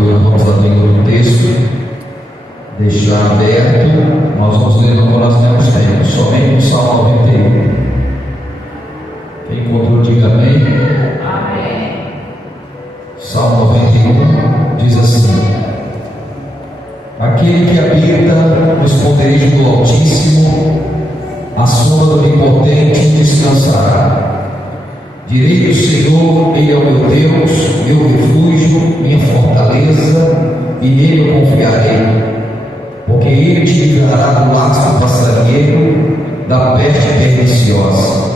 Vamos à leitura do texto, deixar aberto. Nós vamos ler no nós temos tempo, somente o Salmo 91. Quem encontrou, diga amém. Amém. Salmo 91 diz assim: aquele que habita no esconderijo do Altíssimo, à sombra do Onipotente descansará. Direi do Senhor, Ele é o meu Deus, meu refúgio, minha fortaleza, e nele eu confiarei. Porque Ele te livrará do laço do passarinheiro, da peste perniciosa.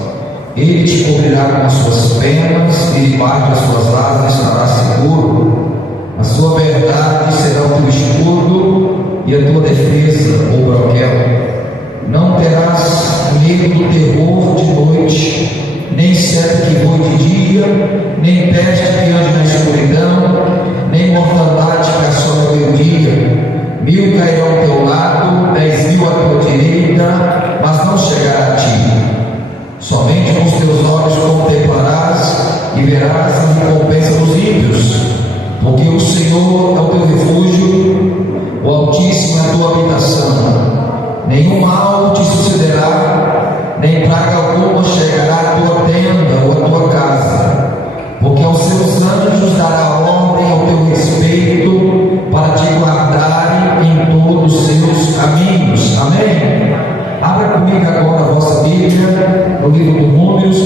Ele te cobrirá com as suas penas, e debaixo das suas asas estará seguro. A sua verdade será o teu escudo, e a tua defesa, o broquel. Não terás medo do terror de noite, nem seta que voe de dia, nem peste que ande na escuridão, nem mortandade que assole ao meio-dia. 1000 cairão ao teu lado, 10.000 à tua direita, mas não chegará a ti. Somente com os teus olhos contemplarás e verás a recompensa dos ímpios, porque o Senhor é o teu refúgio, o Altíssimo é a tua habitação. Nenhum mal te sucederá, nem praga alguma chegará à tua tenda ou à tua casa, porque aos seus anjos dará ordem ao teu respeito, para te guardarem em todos os seus caminhos. Amém? Abra comigo agora a vossa Bíblia, no livro de Números,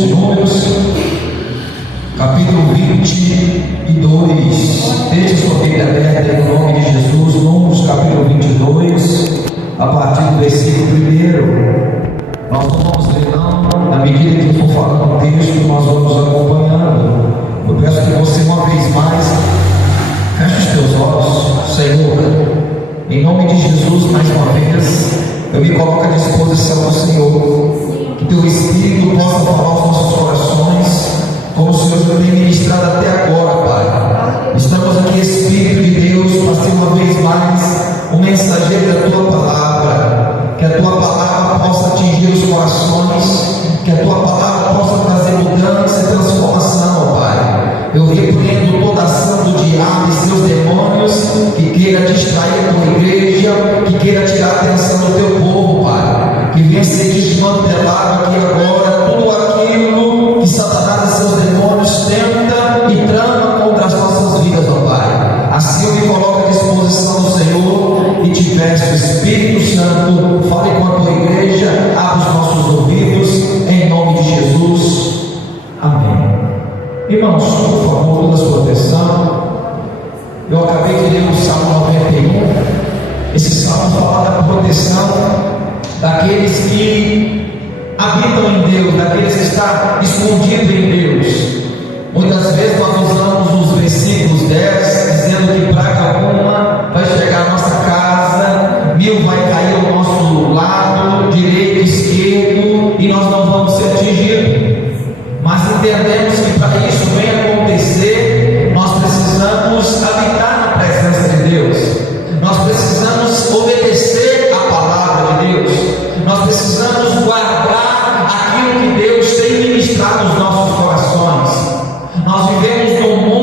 capítulo 22. Deixe sua Bíblia aberta em nome de Jesus. Números, capítulo 22, a partir do versículo 1. Nós não vamos ler não, na medida que eu for falando o texto, nós vamos acompanhando. Eu peço que você, uma vez mais, feche os teus olhos. Senhor, em nome de Jesus, mais uma vez, eu me coloco à disposição do Senhor, que teu Espírito possa falar aos nossos corações, como o Senhor já tem ministrado até agora, Pai. Estamos aqui, Espírito de Deus, para ser uma vez mais um mensageiro da tua palavra, que a tua palavra possa atingir os corações, que a tua palavra possa trazer mudança e transformação, Pai. Eu repreendo toda ação do diabo e seus demônios que queira distrair a tua igreja, que queira tirar a atenção do teu povo, Pai. Que venha ser desmantelado aqui agora tudo aquilo que Satanás e seus demônios tenta e trama contra as nossas vidas, ó Pai. Assim eu me coloco à disposição do Senhor e te peço, Espírito Santo, fale com a tua igreja, abre os nossos ouvidos, em nome de Jesus. Amém. Irmãos, por favor, toda a sua atenção. Eu acabei de ler o Salmo 91. Esse salmo fala da proteção daqueles que habitam em Deus, daqueles que estão escondidos em Deus. Muitas vezes nós usamos os versículos 10 dizendo que praga alguma vai chegar à nossa casa, 1000 vai cair ao nosso lado, direito, esquerdo, e nós não vamos ser atingidos. Mas entendemos que para isso venha acontecer, nós precisamos habitar na presença de Deus, nós precisamos obedecer a palavra de Deus, nós precisamos guardar aquilo que Deus tem ministrado nos nossos corações. Nós vivemos num mundo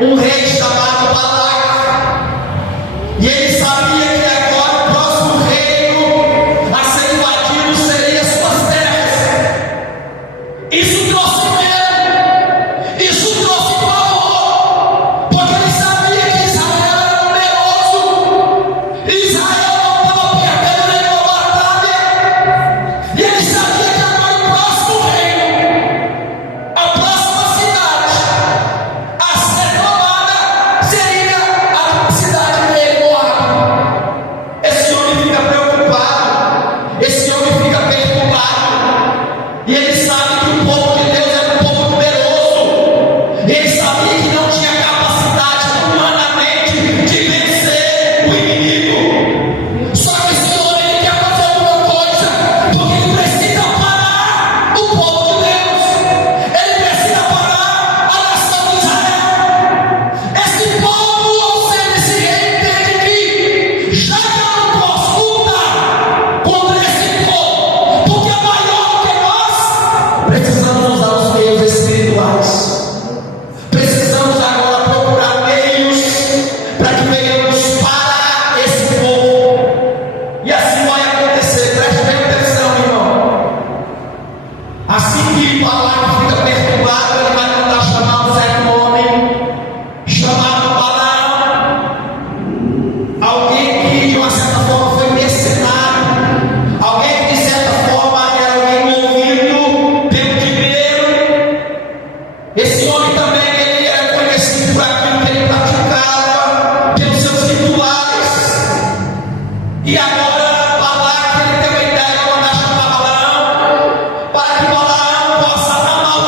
um rei chamado Balaque, e ele sabia que agora o próximo reino a ser invadido seria suas terras. Isso trouxe medo, isso trouxe pavor, porque ele sabia que Israel era numeroso, Israel não estava perdendo nenhuma batalha, e ele sabia que agora o próximo reino, a próxima cidade a ser tomada seria a cidade de Moab. Esse homem fica preocupado, esse homem fica perturbado, e ele sabe que o povo de Deus é um povo numeroso, ele sabia que não tinha capacidade humanamente de vencer o inimigo. Só que esse homem ele quer fazer alguma coisa, porque ele precisa parar o povo de Deus, ele precisa parar a nação de Israel. Esse povo, ao ser esse rei, entende que já que eu não posso lutar contra esse povo, porque é maior que nós, precisamos usar os meios espirituais. Precisamos agora procurar meios para que venhamos parar esse povo. E assim vai acontecer. Preste bem atenção, irmão. Assim que Balaque fica perturbado, ele vai mandar chamar um certo homem chamado Balaão, alguém que de uma certa forma foi mercenário, alguém que de certa forma era alguém movido pelo dinheiro. Esse homem também ele era conhecido por aquilo que ele praticava, pelos seus rituais. E agora Balaque ele tem uma ideia de mandar chamar Balaão, para que Balaão possa amaldiçoar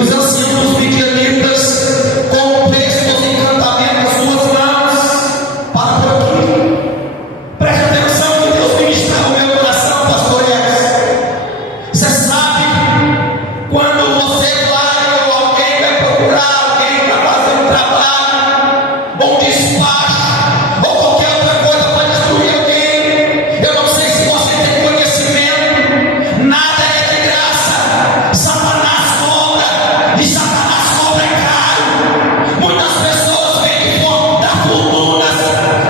os anciãos dos midianitas com o peso dos encantamentos nas suas mãos para Proquim. Preste atenção que Deus ministrava o meu coração, pastor Eves. Você sabe, quando você vai ou alguém vai procurar alguém para fazer um trabalho, ou um despacho, ou qualquer outra coisa para destruir alguém, eu não sei se você tem conhecimento, nada é de graça. Satanás cobra, e Satanás cobra é caro. Muitas pessoas vêm que vão dar fortunas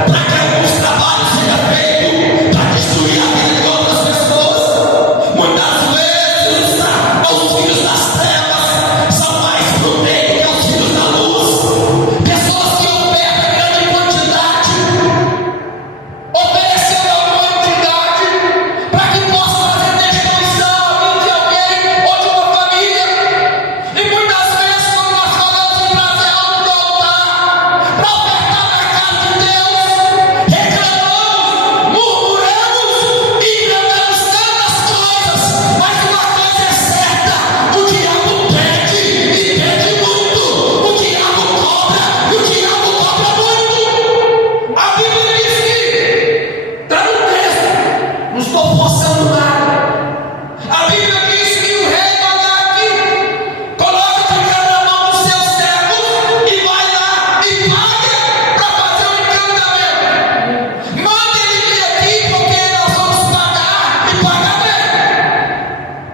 para que alguns trabalhos sejam feitos para destruir a vida de outras pessoas. Muitas vezes os filhos das trevas são mais prudentes que os filhos da luz. Pessoas que ofertam grande quantidade, oferecendo alguma quantidade para que possa fazer destruição à vida de alguém ou de uma família. E muitas vezes, quando nós falamos em trazer algo do altar para ofertar na casa de Deus, reclamamos, murmuramos e inventamos tantas coisas. Mas uma coisa é certa: o diabo pede e pede muito. O diabo cobra e o diabo cobra muito. A Bíblia diz que, está no texto, não estou forçando nada. A Bíblia diz que o rei Balaque coloca o dinheiro na mão dos seus servos e vai lá e paga para fazer um encantamento. Manda ele vir aqui, porque nós vamos pagar e pagar bem.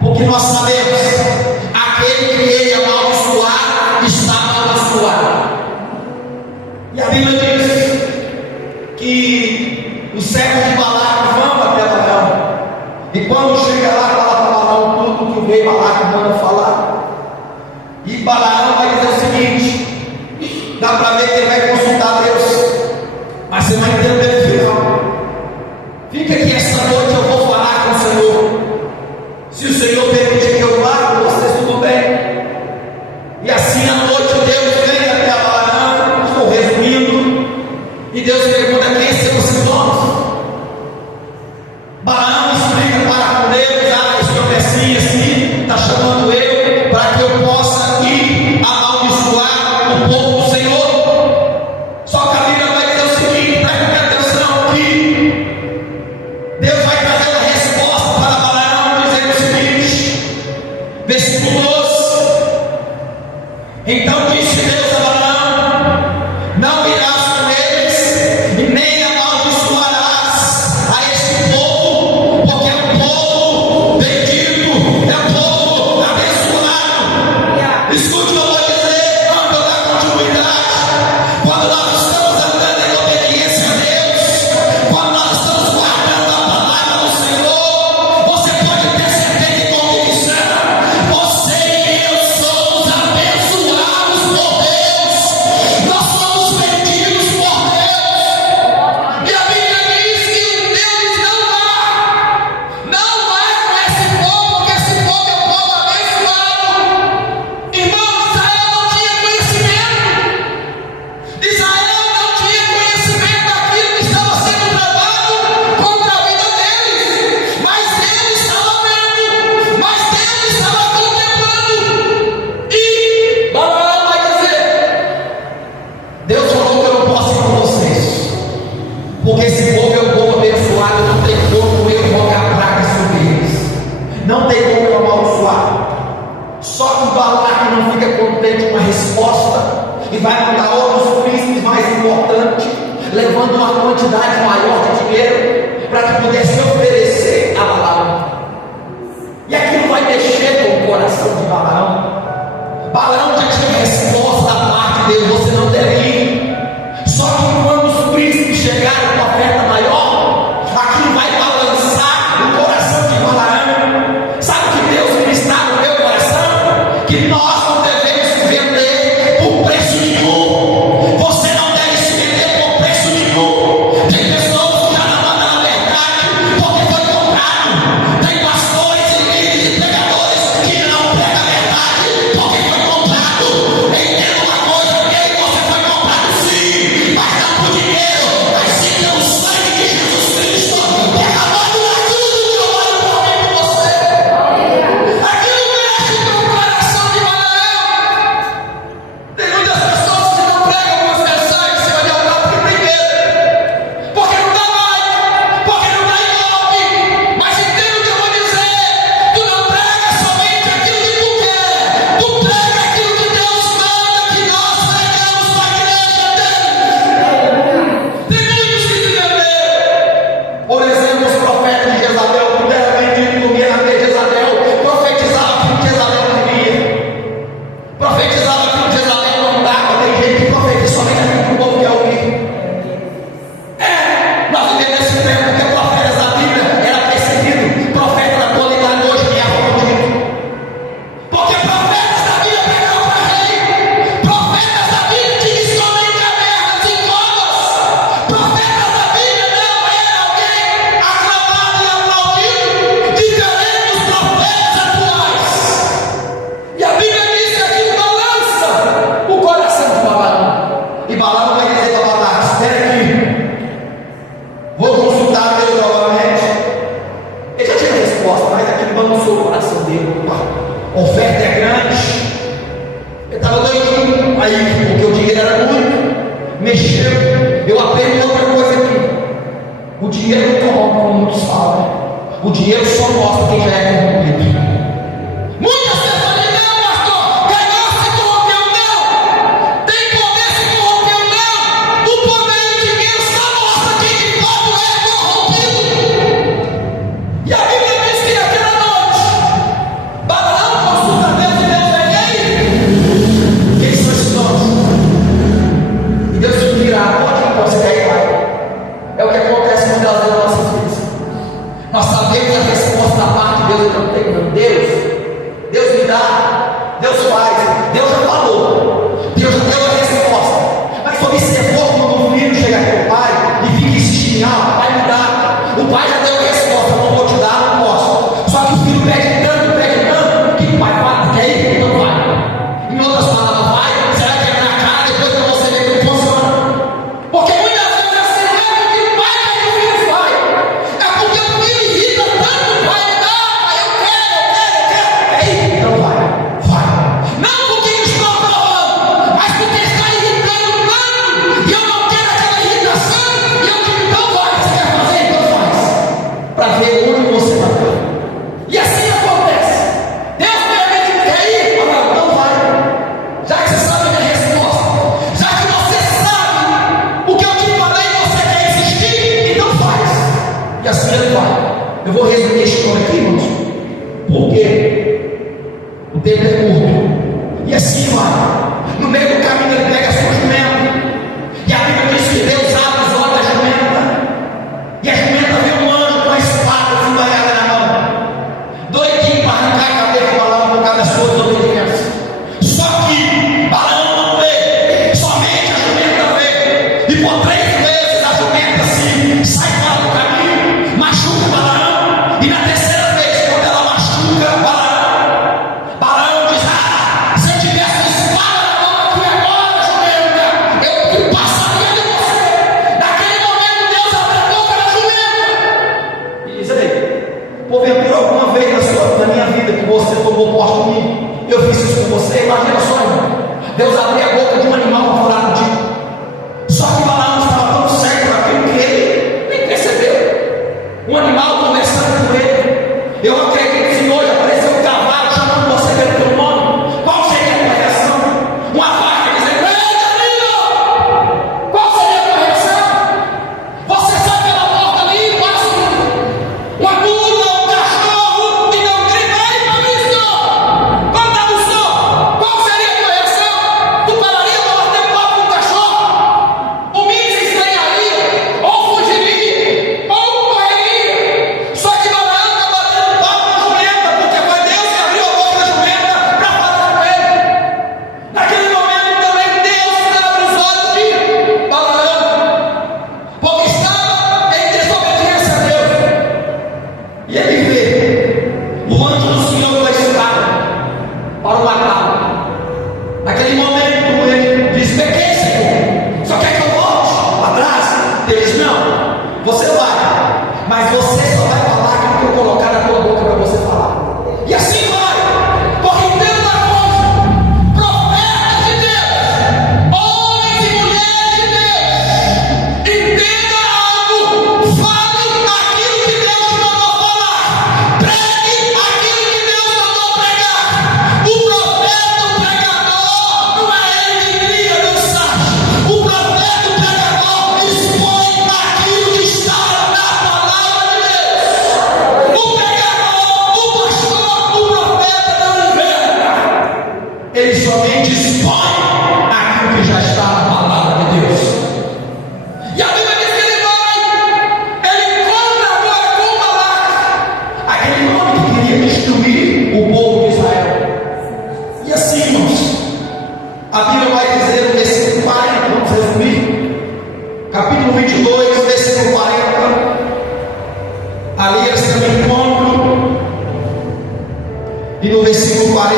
Porque nós sabemos, aquele que ele amaldiçoar está amaldiçoado. E a Bíblia diz que os servos de Balaque vão até Balaão. E quando chega lá, fala para Balaão tudo que o rei Balaque manda falar. E Balaão vai dizer o seguinte: dá para ver que ele vai consultar Deus, mas você vai entender, filho. Fica aqui essa noite, eu vou falar com o Senhor. Se o Senhor permitir que eu vá com vocês, tudo bem. E assim à noite Deus vem até Balaão, estou resumindo, e Deus pergunta: quem são esses homens? Balaão explica para com Deus: esse homem assim, está chamando eu para que eu possa ir amaldiçoar o povo do Senhor. Só que a Bíblia vai dizer o seguinte, preste atenção aqui. Deus vai trazer uma resposta para Balaão, dizendo o seguinte, versículo 12: então disse Deus a Balaão: não irás com eles, e nem amaldiçoarás a este povo, porque é um povo bendito, é um povo abençoado. Escute o que eu vou dizer, quando eu dar continuidade. Quando nós estamos andando em obediência a Deus, quando nós estamos guardando a palavra do Senhor, você pode ter certeza e convicção: você e eu somos abençoados por Deus, nós somos benditos por Deus. E a Bíblia diz que Deus não vai com esse povo, porque esse povo é um povo abençoado. Irmão, Israel não tinha conhecimento. Israel não tinha conhecimento daquilo que estava sendo travado contra a vida deles. Mas Deus estava vendo, mas Deus estava contemplando. E Balaão vai dizer: Deus falou que eu não posso ir com vocês, porque esse povo é um povo abençoado. Não tem como eu jogar praga sobre eles, não tem como eu amaldiçoar. Só que Balaque não fica contente com a resposta e vai mandar outros príncipes mais importantes, levando uma quantidade maior de dinheiro para que pudesse oferecer a Balaão. E aquilo vai mexer com o coração de Balaão. Balaão já tinha resposta da parte dele: você não deve ir. Só que quando os príncipes chegaram com a oferta maior, aquilo vai balançar o coração de Balaão. Sabe o que Deus ministrar no meu coração? Que nós não devemos se vender por preço nenhum. Você não deve se vender por preço nenhum. Tem pessoas que já não andam na verdade, porque oferta é grande. Eu estava doidinho, aí porque o dinheiro era muito, mexeu. Eu aprendi outra coisa aqui: o dinheiro não corrompe, como muitos falam. O dinheiro só mostra quem já é corrompido. Muitas pessoas dizem: não, pastor, ganhou se corrompeu, não. Tem poder se corrompeu, não. O poder e o dinheiro só mostra quem de fato é corrompido. E a Bíblia diz que naquela noite Balaão consulta Deus e Deus vem: e aí? Quem são esses nomes? E Deus te dirá: onde você quer ir, pai? É o que acontece quando Deus dá nossas vidas. Nós sabemos a resposta da parte de Deus, então não tem como. Deus me dá, Deus faz, Deus já falou, Deus já deu a resposta. Mas observou quando o filho chega aqui ao pai e fica insistindo: ah, o pai me dá, o pai já deu a resposta, não vou te dar, não posso. Só que o filho pede tanto, que o pai fala: quer ir? Então vai. Em outras palavras, vai, você vai quebrar a cara depois para você ver como funciona. Porque muitas vezes assim, não é porque o pai quer que o filho vai, é porque o filho irrita tanto o pai: me dá, pai, eu quero. É ir? Então vai. Não porque eu estou provando, mas porque está irritando tanto, e eu não quero aquela irritação, e eu digo: então vai, você quer fazer? Então faz. Para ver onde você vai. E assim acontece. Deus permite que quer ir? Então vai. Já que você sabe a minha resposta, já que você sabe o que eu te falei e você quer insistir, então faz. E assim ele vai. Eu vou resumir a história aqui, irmãos, porque o tempo é curto. E assim vai. No meio do caminho ele pega a sua jumenta. E a Bíblia diz que Deus abre os olhos da jumenta. E a jumenta vê um anjo com a espada desembanhada na mão, doidinho para arrancar a cabeça de Balaão por causa da sua desobediência. Só que Balaão não vê, somente a jumenta vê. E por 3 vezes a jumenta sai fora do caminho, machuca Balaão. E na terceira vez, quando ela machuca Balaão diz: ah, se eu tivesse uma espada na mão aqui agora, jumenta, eu passaria de você. Naquele momento Deus abre a boca da jumenta e diz: ei, porventura alguma vez na minha vida que você tomou posse de mim, eu fiz isso com você? Imagina só, irmão, Deus abriu a boca de um animal para falar contigo. Só que Balaão estava tão certo daquilo que ele nem percebeu. Um animal conversando com ele. Eu acredito que hoje apareceu um cavalo chamando você pelo teu nome. Qual seria a tua reação? Uma vaca dizendo: ei, Danilo! Qual seria a tua reação? Você sai pela porta ali, passa uma mula, um cachorro e não grita: ei, Fabrício! Quando almoçou? Qual seria a tua reação? Tu pararia para bater papo com o cachorro? O milho se estranharia, ou fugiria, ou correria. Só que Balaão está batendo papo com a jumenta, porque foi Deus que abriu a boca da jumenta para falar com ele. Naquele momento também Deus abre os olhos de Balaão, porque estava em desobediência a Deus. E ele vê o anjo do Senhor com a espada para o matar. Naquele momento ele diz: pequei, Senhor, só quer que eu volte atrás? Ele diz: não, você vai, mas você só vai falar aquilo que eu colocar na tua boca para você falar. E assim vai, porque entenda uma coisa: profetas de Deus, homens e mulheres de Deus, entenda algo, fale aquilo que Deus te mandou falar, pregue aquilo que Deus mandou pregar. O profeta, o pregador, não é ele que cria mensagem. O profeta, o pregador, expõe aquilo que está na palavra de Deus. O pregador, o pastor, o profeta não inventa, ele somente expõe aquilo que já está na palavra de Deus. E a Bíblia diz que ele encontra agora com Balaque, aquele homem que queria destruir o povo de Israel. E assim, irmãos, a Bíblia vai dizer no versículo 40, vamos resumir, capítulo 22, versículo 40. Ali eles têm um encontro, e no versículo 40,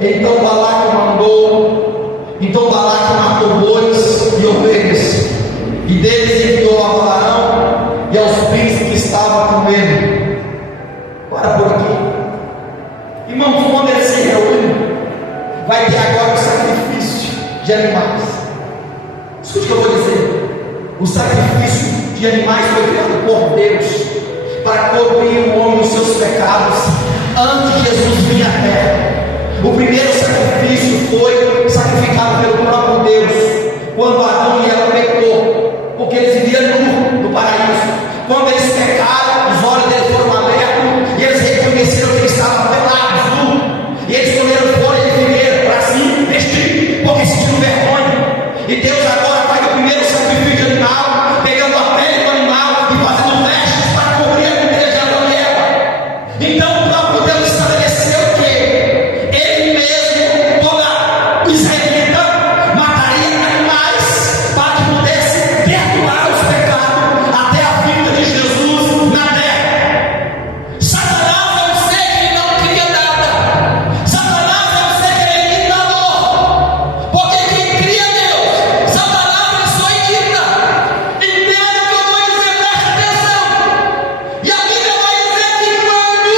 então Balaque matou bois e ovelhas, e deles enviou a Balaão e aos príncipes que estavam com ele. Para por aqui, irmão. Irmãos, quando eles se reúnem, vai ter agora o sacrifício de animais. Escute o que eu vou dizer. O sacrifício de animais foi criado por Deus para cobrir o homem dos seus pecados antes de Jesus vir à terra. O primeiro sacrifício foi sacrificado pelo próprio Deus quando Adão e Eva pecou, porque eles viviam no paraíso. Quando eles pecaram, os olhos deles foram abertos e eles reconheceram que eles estavam pelados, nus, e eles comeram folha de figueira para se vestir, porque sentiram vergonha. E Deus agora faz o primeiro sacrifício de animal, pegando a pele do animal e fazendo vestes para cobrir a nudez de Adão e Eva. Então o próprio Deus estabeleceu que Ele mesmo, toda israelita, mataria animais para que pudesse perdoar os pecados até a vinda de Jesus na terra. Satanás é um ser que não cria nada. Satanás é um ser que é imitador, porque quem cria Deus, Satanás é só imita. Entenda o que eu vou dizer, preste atenção. E a Bíblia vai dizer que quando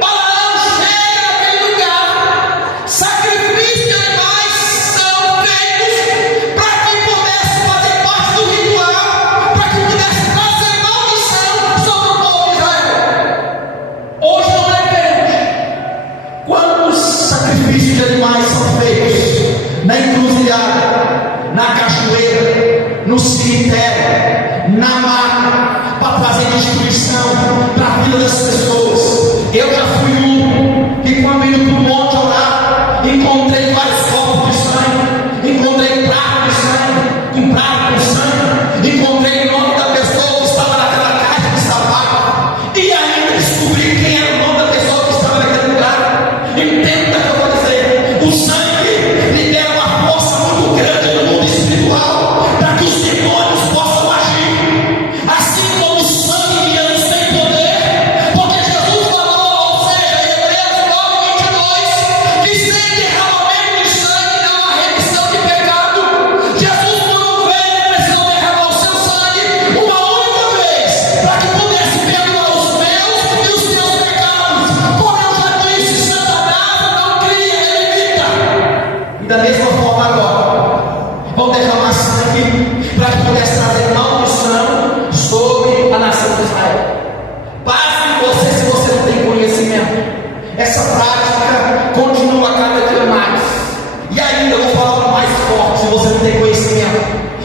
Balaão chega naquele lugar, sacrifícios de animais são feitos para que pudesse fazer parte do ritual, para que pudesse trazer maldição sobre o povo de Israel. Hoje não é diferente. Quando os sacrifícios de animais são feitos na encruzilhada, na cachoeira, no cemitério, na mata, para trazer destruição para a vida das pessoas. Eu já fui um que, quando indo para o monte orar, encontrei vários copos de sangue, encontrei prato de sangue, com prato com sangue, encontrei o nome da pessoa que estava naquela caixa de sapato, e ainda descobri quem era o nome da pessoa que estava naquele lugar. Entenda o que eu vou dizer. O sangue libera uma força muito grande no mundo espiritual para que os demônios possam agir. Assim como o sangue de Jesus tem poder, porque Jesus falou, ou seja, em Hebreus 9:22, que sem derramamento de sangue não há remissão de pecado. Jesus, quando veio, precisou derramar o seu sangue uma única vez para que pudesse perdoar os meus e os teus pecados. Como eu já disse, Satanás não cria, ele imita. E da mesma forma agora, vão derramar sangue para que pudesse trazer maldição sobre a nação de Israel. Pasme você se você não tem conhecimento. Essa prática continua cada dia mais. E ainda eu vou falar mais forte, se você não tem conhecimento.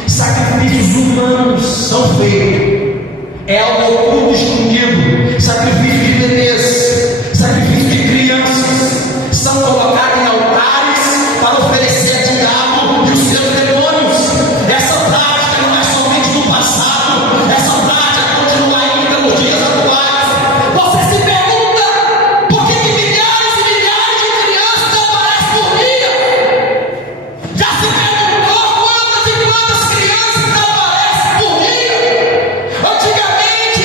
Sacrifícios humanos são feitos. É algo oculto, escondido. Sacrifício de bebês, sacrifício de crianças, são colocados em altares para oferecer a diabo e os seus demônios. Essa prática não é somente do passado, essa prática continua ainda nos dias atuais. Você se pergunta por que milhares e milhares de crianças aparecem por dia? Já se perguntou quantas e quantas crianças aparecem por dia? Antigamente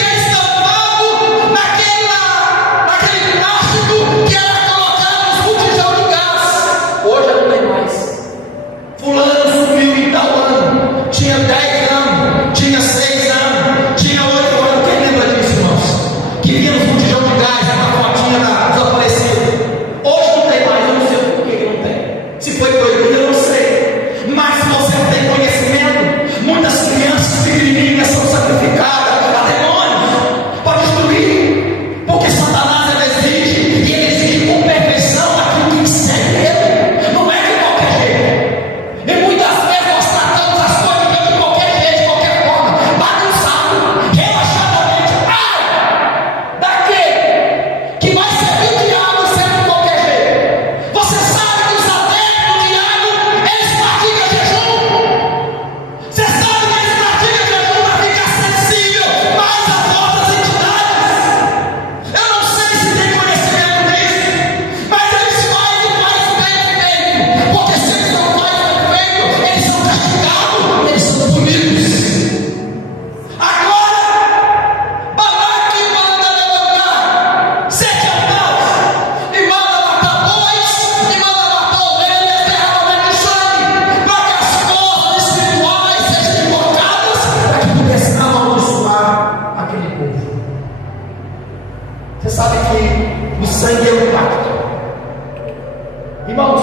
Irmãos,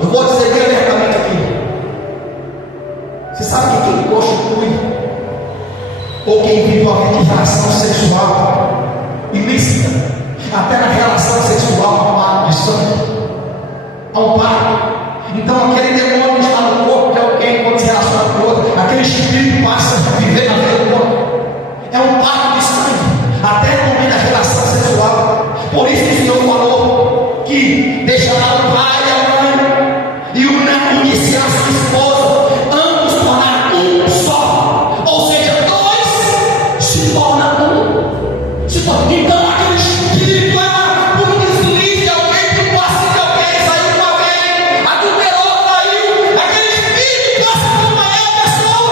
eu vou dizer bem abertamente aqui. Você sabe que quem constitui ou quem vive uma vida de relação sexual ilícita, até na relação sexual há um pacto de sangue, há um pacto. Então aquele demônio que está no corpo de alguém, quando se relaciona com o outro, aquele espírito passa a viver na vida do outro. É um pacto de sangue, até no meio da relação sexual. Por isso que o Senhor falou que deixará o pai e a mãe e unir-se-á a sua esposa, ambos tornar um só, ou seja, dois se tornam um. Então aquele espírito por um deslize de alguém, por um passe de alguém, saiu com alguém, adulterou, traiu, aquele espírito passa por uma pessoa,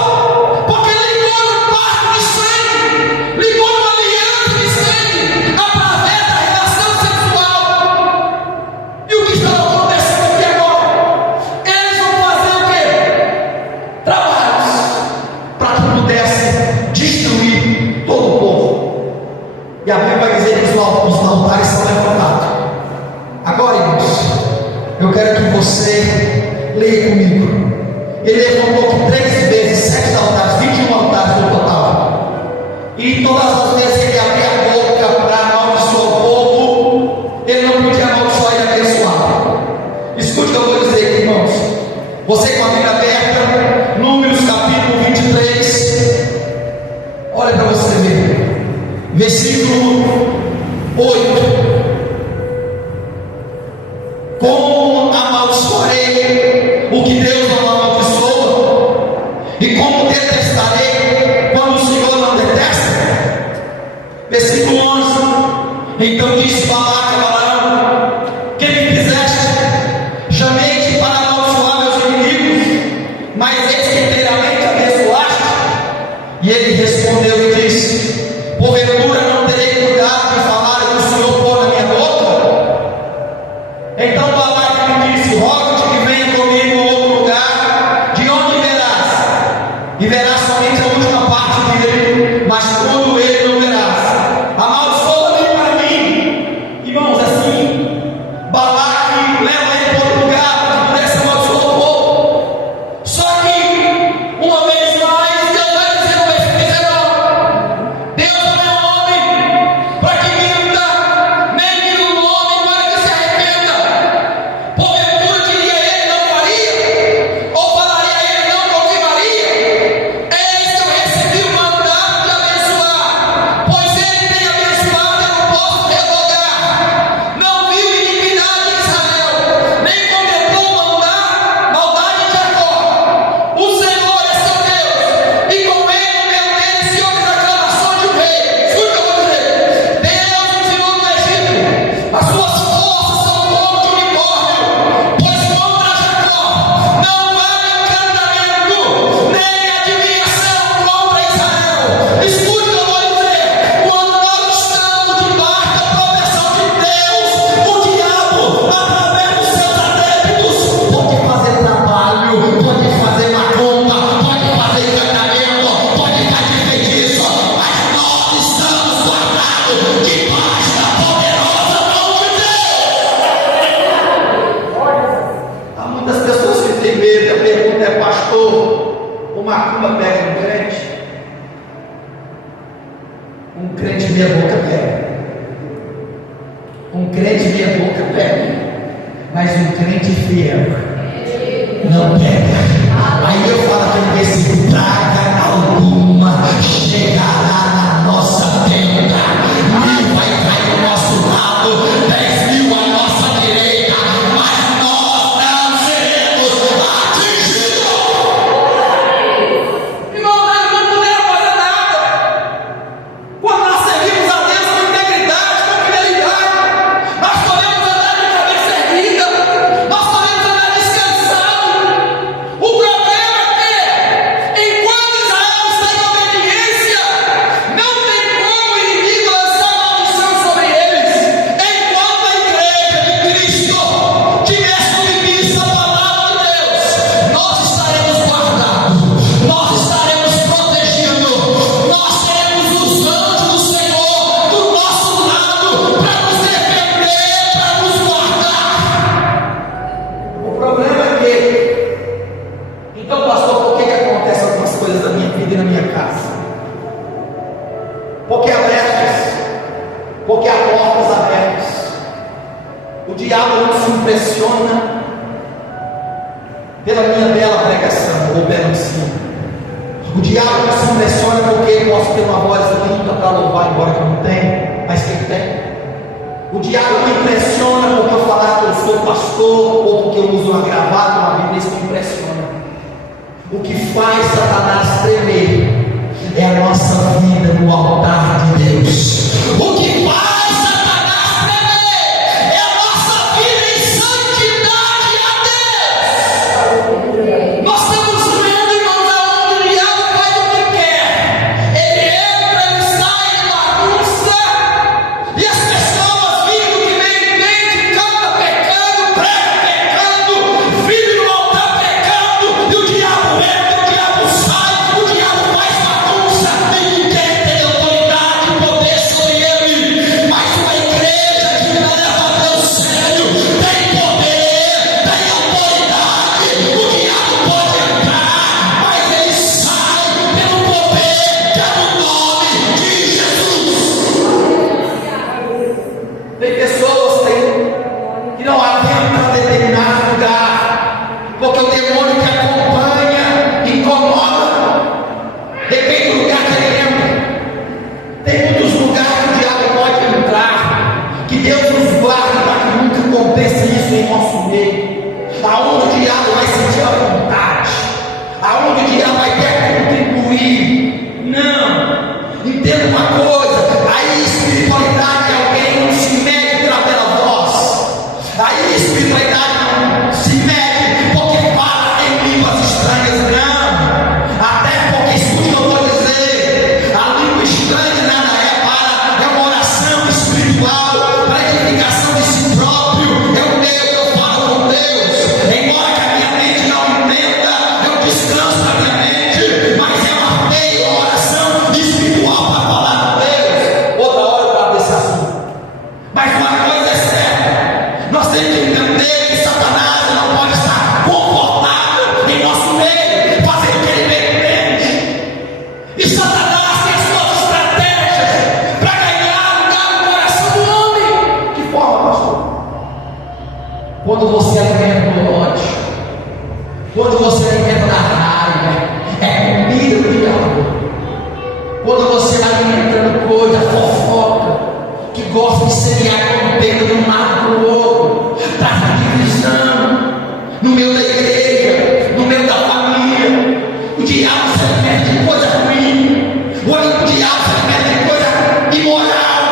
porque ligou no pacto de sangue, ligou numa aliança de sangue, através da relação sexual. E o que está acontecendo aqui agora? Eles vão fazer o quê? Trabalhos para que pudesse destruir todo o povo. E a Bíblia vai dizer que os altares são levantados. Agora, irmãos, eu quero que você leia comigo. Ele levantou aqui 3 vezes 7 altares, 21 altares no total. E todas as vezes ele abria a boca para amaldiçoar o povo, ele não podia amaldiçoar e abençoar. Escute o que eu vou dizer aqui, irmãos. Você com a Bíblia aberta, Números capítulo 23. Olha para você ver. Versículo 8: como amaldiçoarei o que Deus não amaldiçoa, e como detestarei quando o Senhor não detesta. Versículo 11: então disse Balaque a Balaão: que me fizeste? Chamei-te para amaldiçoar meus inimigos, mas eis que inteiramente abençoaste. E ele respondeu e disse: porventura não terei cuidado de falar o que o Senhor pôr na minha boca? Então Balaque me disse: rogo-te que venha comigo a outro lugar, de onde verás, e verás somente a última parte dele, mas quando ele não verás. Amaldiçoa-me para mim. Irmãos, assim Balaque leva ele para outro lugar para que pudesse amaldiçoar o povo. Só que uma vez mais Deus vai dizer no versículo 19: Deus não é homem para que minta, nem filho do homem para que se arrependa. Porventura diria ele: não faria? Ou falaria ele: não confirmaria? Eis que eu recebi o mandato de abençoar, pois ele tem abençoado, eu não posso revogar. Não vive iniquidade em Israel, nem cometeu maldade em Jacó. O Senhor é seu Deus, e com ele o meu dedo se ouve as aclamações de um rei. Escute o que eu vou dizer. Deus o tirou do Egito, as suas forças são como de unicórnio, pois contra Jacó não vale encantamento, nem adivinhação contra Israel. Escute o que eu vou dizer. Quando nós estamos debaixo da proteção de Deus, o diabo, através dos seus adeptos, pode fazer trabalho, pode fazer macumba, pode fazer encantamento, pode dar de feitiço, mas nós estamos guardados debaixo da poderosa mão de Deus. Há muitas pessoas que têm medo. A pergunta é: pastor, o macumba pega no crente? Um crente meia boca pega. Um crente meia boca pega. Mas um crente fiel não pega. Aí eu falo aquele versículo: praga alguma chegará na nossa tenda, 1000 vai cair do nosso lado, 10.000 à nossa direita, mas nós não seremos atingidos. Irmão, nós não podemos fazer nada. Quando nós servimos a Deus com integridade, com fidelidade, nós podemos andar de cabeça erguida, nós podemos andar descansado. O problema é impressiona pela minha bela pregação ou belo ensino. O diabo não se impressiona porque eu posso ter uma voz linda para louvar, embora que eu não tenha, mas quem tem? O diabo me impressiona porque eu falar que eu sou pastor ou porque eu uso uma gravata, uma Bíblia, isso me impressiona. O que faz Satanás tremer é a nossa vida no altar de Deus. O que faz Satanás tremer é a nossa vida em santidade a Deus. Nós estamos vendo, irmãos, aonde o diabo faz o que quer. Ele entra, ele sai, ele bagunça, e as pessoas vivem que meio canta pecando, prega pecando, vive no altar pecando, e o diabo entra, o diabo sai, o diabo faz bagunça, e ninguém tem autoridade e poder sobre ele. Mas uma igreja que leva Deus sério tem poder, tem autoridade. O diabo pode entrar, mas ele sai pelo poder que é no nome de Jesus. Tem pessoas que não aguentam determinado lugar, porque o demônio que acompanha, incomoda, depende do lugar que ele entra. Tem muitos lugares que o diabo pode entrar, que Deus nos guarde para que nunca aconteça isso em nosso meio. Aonde o diabo vai sentir a vontade, aonde o diabo vai ter que contribuir. Não, entenda uma coisa: a espiritualidade de alguém não se mede pela voz, a espiritualidade não se mede porque fala em línguas estranhas, não. Até porque, escute o que eu vou dizer, a língua estranha nada é uma oração espiritual para a edificação de si próprio. Eu falo com Deus, embora que a minha mente não entenda, eu descanso na minha mente, mas é uma oração espiritual para falar com Deus. Outra hora eu falo desse assunto, mas uma coisa é certa: nós temos que entender que Satanás não pode estar confortável em nosso meio, fazendo o que ele bem entende. E Satanás tem as suas estratégias para ganhar lugar no coração do homem. Que forma, pastor? Quando você alimenta o ódio, quando você alimenta a raiva, é comida do diabo. Quando você vai alimentando coisa, fofoca, que gosta de seriar como pega de um lado para o outro, traz divisão no meio da igreja, no meio da família. O diabo se alimenta de coisa ruim, o diabo se alimenta de coisa imoral,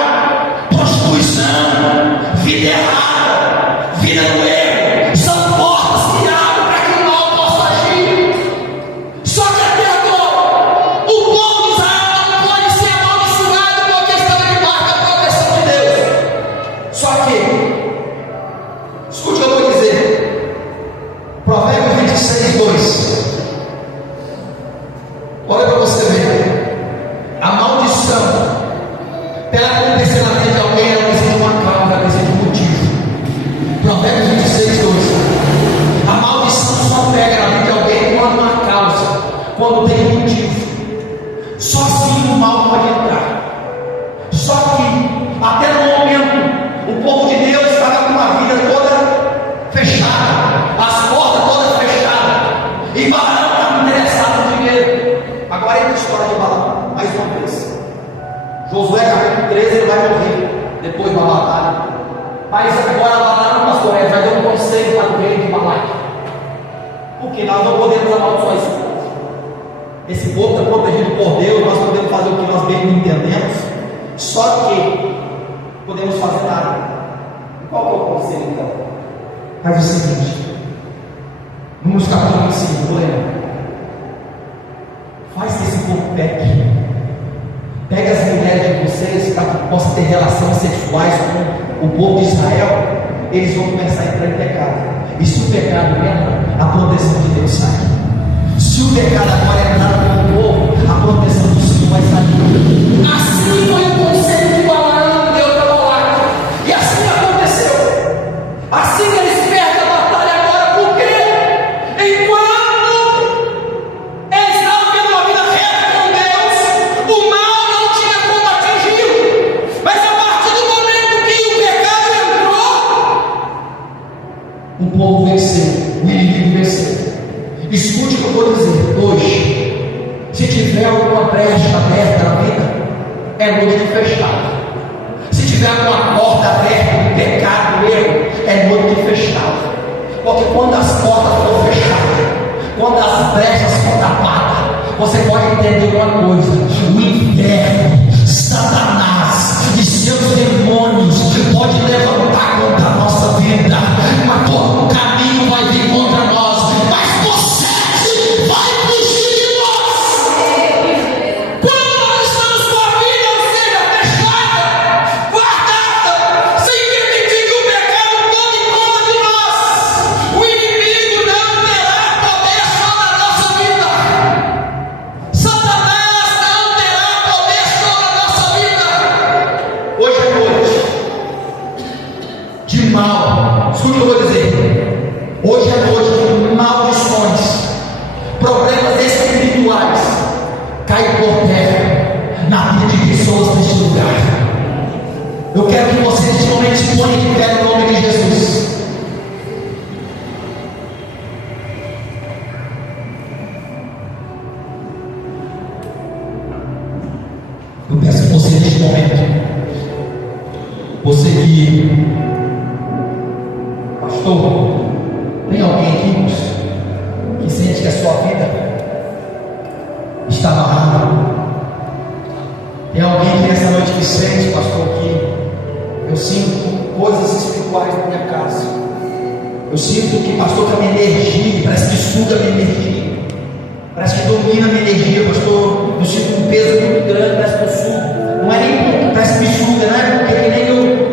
prostituição, vida errada, vida no erro. São portas que abrem para que o mal possa agir. Só que até agora, o povo de Israel não pode ser amaldiçoado porque estava debaixo da proteção de Deus. Só que, escute o que eu vou dizer. Provérbios 26:2. Olha para você ver. A maldição, para acontecer na vida de alguém, ela precisa de uma causa, ela precisa de um motivo. Provérbios 26:2. A maldição só pega na vida de alguém quando há uma causa, quando tem um motivo. Só assim o mal pode entrar. Só que, até no momento, o povo de Deus estava com uma vida toda fechada, as portas todas fechadas, e Balaão estava interessado no dinheiro. Agora entra a história de Balaão, mais uma vez. Josué capítulo 13, ele vai morrer depois da batalha. Mas agora Balaão, pastor, vai dar um conselho para o rei de Balaque, porque nós não podemos amaldiçoar esse povo. Esse povo está protegido por Deus, nós podemos fazer o que nós bem entendemos, só que podemos fazer nada. Qual que é o conselho então? Faz o seguinte: Números capítulo 25, vou lembrar. Faz que esse povo peque. Pega as mulheres de vocês para que possam ter relações sexuais com o povo de Israel. Eles vão começar a entrar em pecado. E se o pecado entra, a proteção de Deus sai. Se o pecado agora entrar no povo, a proteção do Senhor vai sair. Assim foi o conselho que Balaão deu para Balaque. E assim aconteceu. Assim eles perdem a batalha agora. Por quê? Enquanto eles estavam tendo uma vida reta com Deus, o mal não tinha como atingi-lo. Mas a partir do momento que o pecado entrou, o povo venceu, o inimigo venceu. Escute o que eu vou dizer hoje. Se tiver alguma brecha aberta na vida, é noite de fechado. Se tiver alguma porta aberta de pecado, erro, é noite de fechado. Porque quando as portas forem fechadas, quando as brechas forem tapadas, você pode entender uma coisa: o inferno, Satanás e seus demônios pode levantar contra a nossa vida, mas todo caminho vai vir contra nós, mas você vai fugir de nós. Quando nós estamos com a vida, ou seja, fechada, guardada, sem permitir que o pecado tome conta de nós, o inimigo não terá poder sobre a nossa vida. Satanás não terá poder sobre a nossa vida. Hoje é noite de mal. Escute o que eu vou dizer. Hoje é noite de maldições, problemas espirituais caem por terra na vida de pessoas neste lugar. Eu quero que você neste momento se ponha de pé no nome de Jesus. Eu peço que você neste momento, você que, pastor, tem alguém aqui que sente que a sua vida está amarrada? Tem alguém que nessa noite que sente, pastor, que eu sinto coisas espirituais na minha casa? Eu sinto que, pastor, que a minha energia parece que suga a minha energia, parece que domina a minha energia, pastor. Eu sinto um peso muito grande, parece que eu sugo. Não é nem porque parece que me suga, não é porque que nem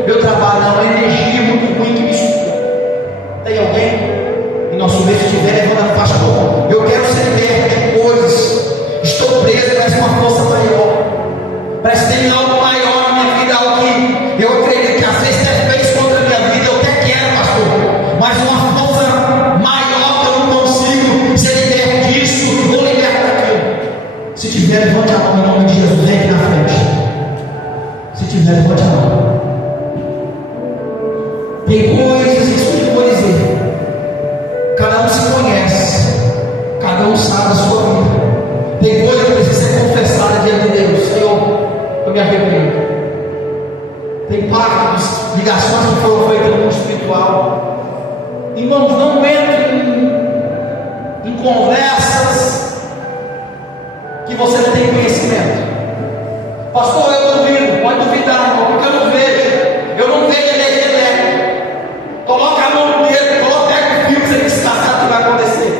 eu trabalho, não, é uma energia muito ruim que me suga. Tem alguém em nosso meio que estiver levando, pastor, eu quero ser liberto de coisas, estou preso, parece uma força maior, parece que tem algo maior na minha vida, algo que eu acredito que às vezes até fez contra a minha vida, eu até quero, pastor, mas uma força maior que eu não consigo ser liberto disso, ou liberto daquilo. Se tiver, levante a mão em nome de Jesus, vem aqui na frente. Se tiver, levante a mão. Tem coisas, isso que eu vou dizer, cada um se conhece, cada um sabe a sua vida. Tem coisa que precisa ser confessada diante de Deus. Senhor, eu me arrependo. Tem pactos, ligações que foram feitas no mundo espiritual. Irmãos, não entrem em conversas que você não tem conhecimento. Pastor, eu duvido, pode duvidar, irmão, porque eu não vejo energia elétrica. Coloca a mão no dedo, pega o fio que você está sabe o que vai acontecer.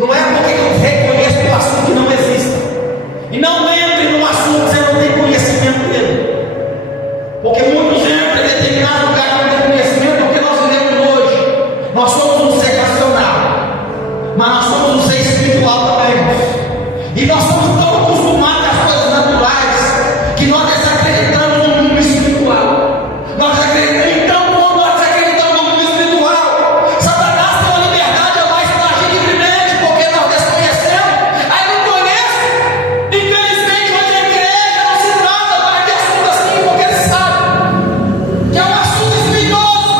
Não é porque eu reconheço o assunto que não existe. E não entre num assunto que você não tem conhecimento dele. Porque muitos entram em determinado lugar que não tem conhecimento do que nós vivemos hoje. Nós somos um ser racional, mas nós somos um ser espiritual também. E nós somos tão acostumados às coisas naturais que nós desacreditamos no mundo espiritual. Nós acreditamos. Então, quando nós acreditamos no mundo espiritual, Satanás tem uma liberdade a mais para agir livremente, porque nós desconhecemos. Aí não conhece. Infelizmente, mas a igreja não se trata mais de assunto assim, porque ele sabe que é um assunto espirituoso.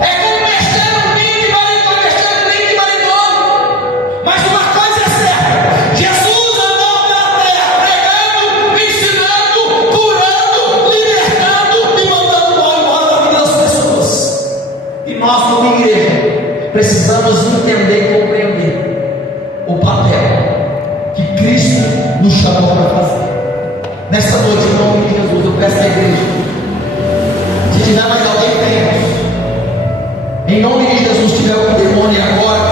É como mexer no milho e marimbondo. Mas uma coisa é certa: Jesus andou pela terra pregando, ensinando, curando, libertando e mandando embora da vida das pessoas. E nós, como igreja, precisamos entender e compreender o papel que Cristo nos chamou para fazer. Nessa noite, em nome de Jesus, eu peço à igreja, se tiver mais alguém, tem. Em nome de Jesus, se tiver algum demônio agora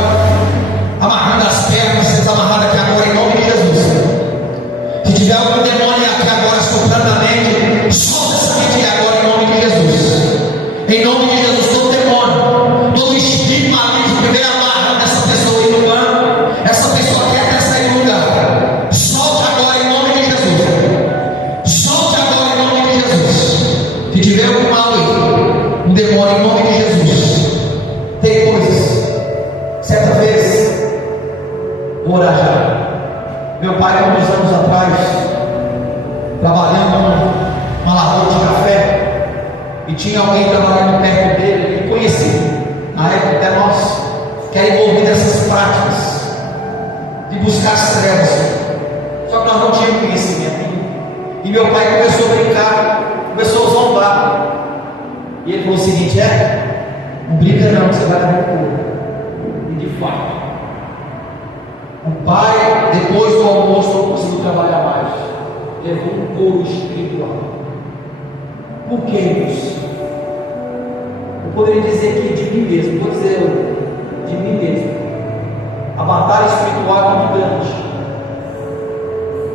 amarrando as pernas, seja amarrado aqui agora, em nome de Jesus. Se tiver algum demônio aqui agora soprando a mente, solta essa mente aqui agora, em nome de Jesus. Em nome de Jesus, todo demônio, todo espírito maligno que vem amarrando essa pessoa aí no banco, essa pessoa quer até sair do lugar, solte agora em nome de Jesus. Solte agora em nome de Jesus. Se tiver algum mal aí, um demônio, em nome de Jesus. Tem coisas. Certa vez, vou orar já. Meu pai, há uns anos atrás, trabalhando numa lavoura de café, e tinha alguém trabalhando perto dele, ele conhecia. Na época, até que era envolvido nessas práticas de buscar as trevas. Só que nós não tínhamos conhecimento. E meu pai começou a brincar, começou a zombar. E ele falou o seguinte: não brinca não, você vai levar um couro. E de fato, o pai, depois do almoço, não conseguiu trabalhar mais. Levou um couro espiritual. Por que isso? Eu poderia dizer que de mim mesmo, vou dizer eu, de mim mesmo. A batalha espiritual é muito grande.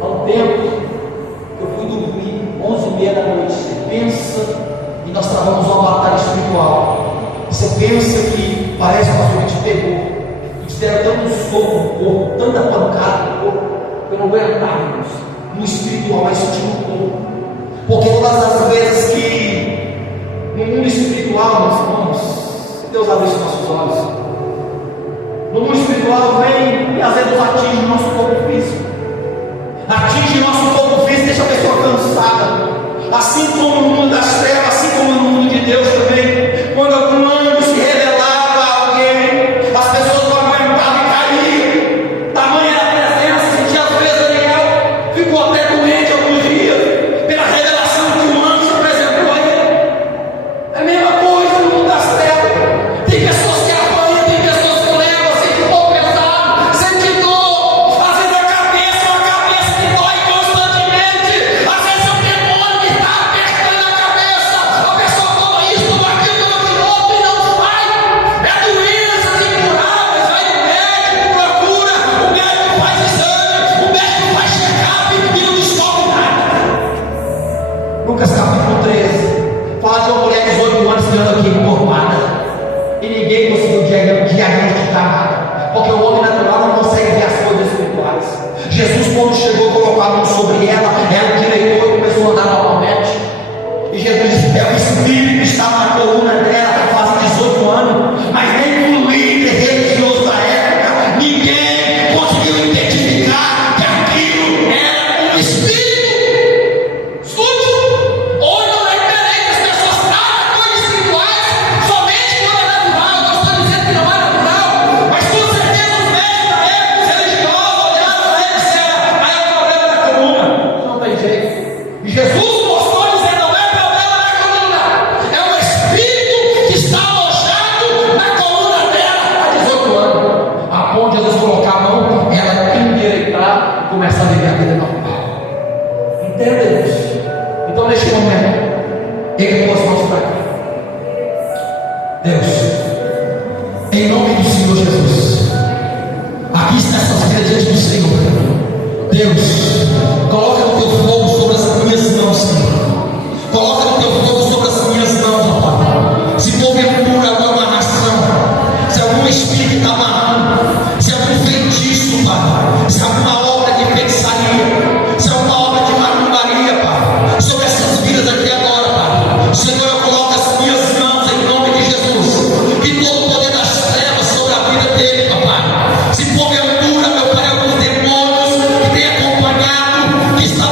Há um tempo, eu fui dormir 11h30 da noite. Você pensa, e nós travamos uma batalha espiritual. Você pensa que parece uma coisa de terror. E te deram tanto soco no corpo, tanta pancada no corpo, que eu não aguentava, irmãos. No espiritual, mas senti no corpo. Porque todas as vezes que no mundo espiritual, meus irmãos, Deus abre os nossos olhos. No mundo espiritual vem e às vezes atinge o nosso corpo físico. Atinge o nosso corpo físico, deixa a pessoa cansada. Assim como no mundo das trevas, assim como no mundo de Deus também. Quando algum anjo se revelava a alguém, as pessoas não aguentavam e caíam. Tamanha era a presença que às vezes Daniel ficou até doente alguns dias, pela revelação que o anjo se apresentou a ele. É a mesma coisa no mundo das trevas. Tem pessoas que apanham, tem pessoas que levam, sentem um pouco pesado, sentem dor, às vezes a cabeça que dói constantemente, às vezes é um demônio que está apertando a cabeça, a pessoa toma isso, toma aquilo, toma de novo e não sai. É doenças incuráveis, vai no médico, procura, o médico faz exame, o médico faz check-up e não descobre nada. Lucas capítulo 13 fala de uma mulher de 18 anos que anda aqui encorpada e ninguém conseguiu diagnosticar nada, porque o homem natural não consegue ver as coisas espirituais. Jesus, quando chegou, colocou a mão sobre ela direitou e começou a andar normalmente. E Jesus disse: é o espírito que estava na coluna dela faz 18 anos, mas nem o líder religioso da época, ninguém conseguiu identificar que aquilo era um espírito. Escute, hoje eu não esperei que as pessoas tratam coisas espirituais somente quando é natural. Eu não estou dizendo que não é natural, mas com certeza os médicos da época, os religiosos, olharam para ele e disseram: aí é o problema da coluna. Não tem jeito. E Jesus mostrou dizendo: não é problema na coluna, é um espírito que está alojado na coluna dela há 18 anos. A ponto de Jesus colocar a mão, ela endireitar e começar a viver a vida normal. Entenda isso? Então, neste momento, ele pôs as mãos para cá. Deus, em nome do Senhor Jesus, aqui está essas vidas diante do Senhor. Deus, coloca o teu fogo sobre as minhas mãos, Senhor. Coloca o teu fogo sobre as minhas mãos, ó Pai. Se porventura alguma amarração, se algum espírito está amarrando, se algum feitiço, Pai, se alguma obra de feitiçaria, se alguma obra de macumbaria, Pai, sobre essas vidas aqui agora, Pai. Senhor, eu coloco as minhas mãos em nome de Jesus, que todo o poder das trevas sobre a vida dele, Papai. Se porventura, meu Pai, alguns demônios que tem acompanhado, que está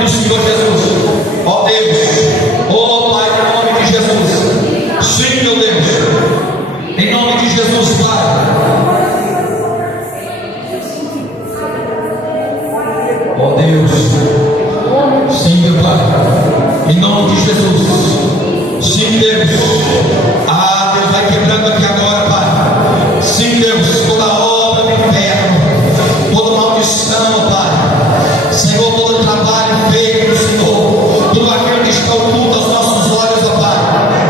do Senhor Jesus. Ó Deus, ó Pai, em nome de Jesus. Sim, meu Deus, em nome de Jesus, Pai. Ó Deus, sim, meu Pai, em nome de Jesus. Sim, Deus. Ah, Deus vai quebrando aqui agora, Pai. Sim, Deus, toda obra do inferno, toda maldição, Pai. Senhor, todo trabalho feito, Senhor, tudo aquilo que está oculto aos nossos olhos, ó Pai.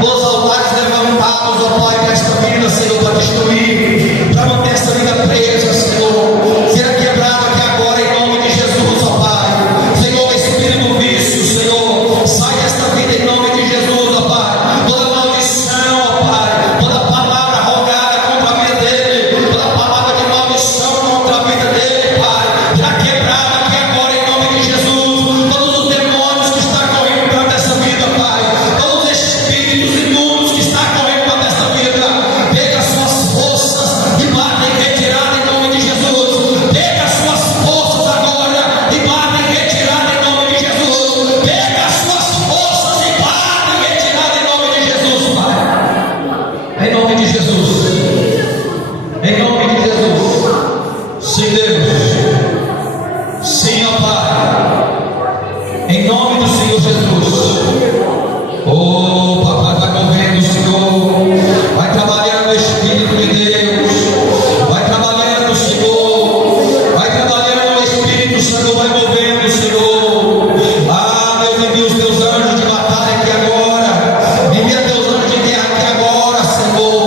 Todos os altares levantados, ó Pai, nesta vida, Senhor, para destruir, para manter esta vida presa, Senhor. Será quebrado aqui agora, em nome de Jesus, ó Pai. Senhor, espírito do vício, Senhor, sai desta vida em nome de Jesus, ó Pai. Toda maldição, ó Pai, toda palavra rogada contra a vida dele, toda palavra de maldição contra a vida dele, Pai, será quebrada aqui agora em nome de Jesus. Todos os demônios que estão correndo para essa vida, Pai, todos os espíritos imundos que estão correndo para essa vida, pega as suas forças e bata em retirada em nome de Jesus. Pega as suas forças agora e bata em retirada em nome de Jesus. Pega as suas forças e bata em retirada em nome de Jesus, Pai. Em nome de Jesus. Em nome de Jesus. Sim, Deus. Sim, ó Pai. Em nome do Senhor Jesus. Oh, Papai, vai movendo, Senhor. Vai trabalhando o Espírito de Deus. Vai trabalhando, Senhor. Vai trabalhando o Espírito, Senhor. Vai movendo, Senhor. Ah, Deus, envia os teus anjos de batalha aqui agora. Envia teus anjos de guerra aqui agora, Senhor.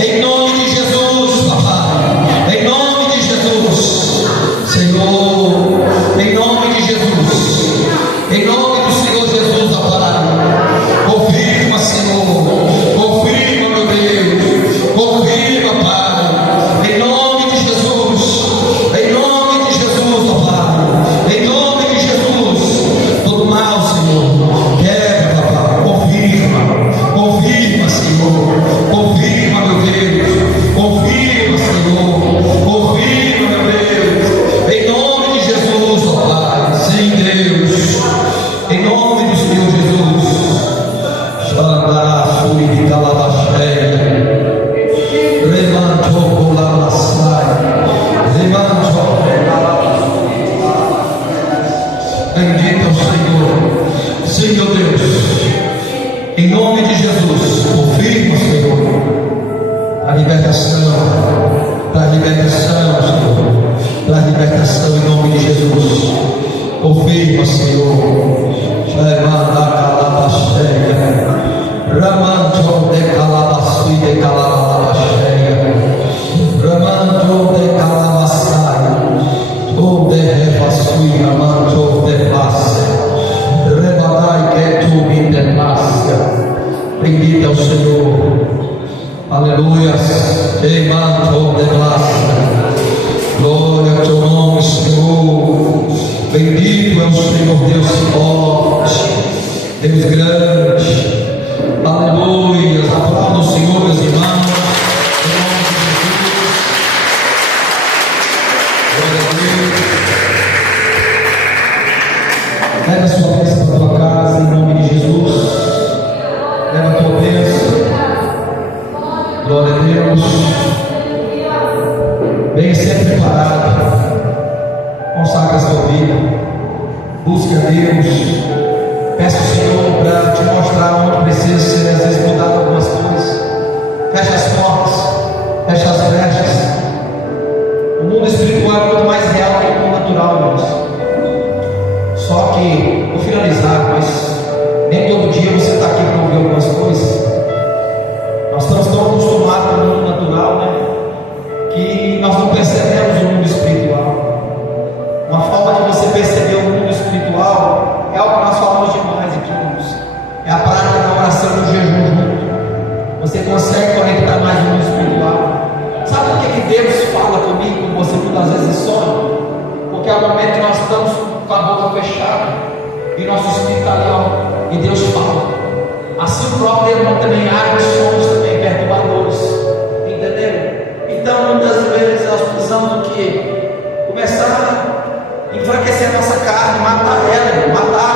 Em nome de Jesus, Papai. Em nome de Jesus. Senhor. Em nome de Jesus. Em nome do Senhor Jesus, ó Pai. Confirma, Senhor. Confirma, meu Deus. Confirma, Pai. Em nome de Jesus. Em nome de Jesus, ó Pai. Em nome de Jesus. Todo mal, Senhor. Quebra, Papai. Confirma. Confirma, Senhor. Confirma, meu Deus. Confirma, Senhor. Confirma, meu Deus. Em nome de Jesus, ó Pai. Sim, Deus. Em nome do Senhor Jesus. Xandaço e calabaxéia. Levantou por lá na saia. Levantou bendito é o Senhor. Sim, meu Deus. Em nome de Jesus. Confirma, Senhor. A libertação. Traz libertação, Senhor. Traz libertação em nome de Jesus. Confirma, Senhor. Chamada calabaxéia. Ramanto de calabaçu e de calabaxéia. Ramanto de calabaçaia. O de revaçui, ramanto de passe. Rebadai que tu me denasca. Bendito é o Senhor. Aleluia. Queimanto de graça. Glória ao teu nome, Senhor. Bendito é o Senhor, Deus forte, Deus grande. Aleluia. Aplauda o Senhor, meus irmãos. Em nome de Jesus. Glória a Deus. Leva a sua bênção para a tua casa, em nome de Jesus. Leva a tua bênção. Glória a Deus. Venha sempre preparado. Consagra a sua vida. Busque a Deus. Peça ao Senhor para te mostrar onde precisa ser, às vezes, mudado algumas coisas. Feche as portas. Feche as brechas. O mundo espiritual é muito mais real que o mundo natural, irmãos. Só que, vou finalizar, mas nem todo dia você está aqui para ouvir algumas coisas. Nós estamos tão acostumados com o mundo natural, né? Que nós não percebemos o mundo espiritual. Uma forma de você perceber o mundo espiritual é algo que nós falamos demais aqui, irmãos. É a prática da oração e do jejum junto. Você consegue conectar mais no mundo espiritual. Sabe por que Deus fala comigo, com você muitas vezes sonha? Porque é o momento que nós estamos com a boca fechada e nosso espírito está ali, ó, e Deus fala. Assim o próprio Deus também abre sonhos também perturbadores. Entenderam? Então muitas vezes nós precisamos do que? Começar a enfraquecer a nossa carne, matar ela, matar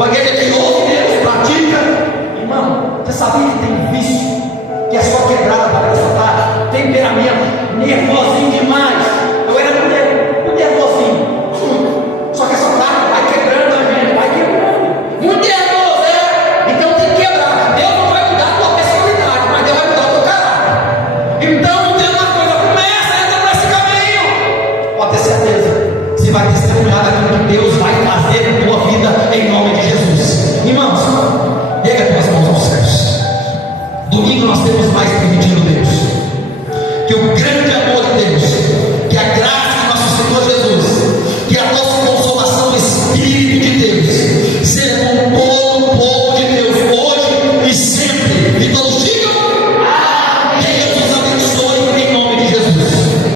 uma igreja que ouve Deus, pratica. Irmão, você sabia que tem vício, que é só quebrada para prestar, temperamento, nervoso.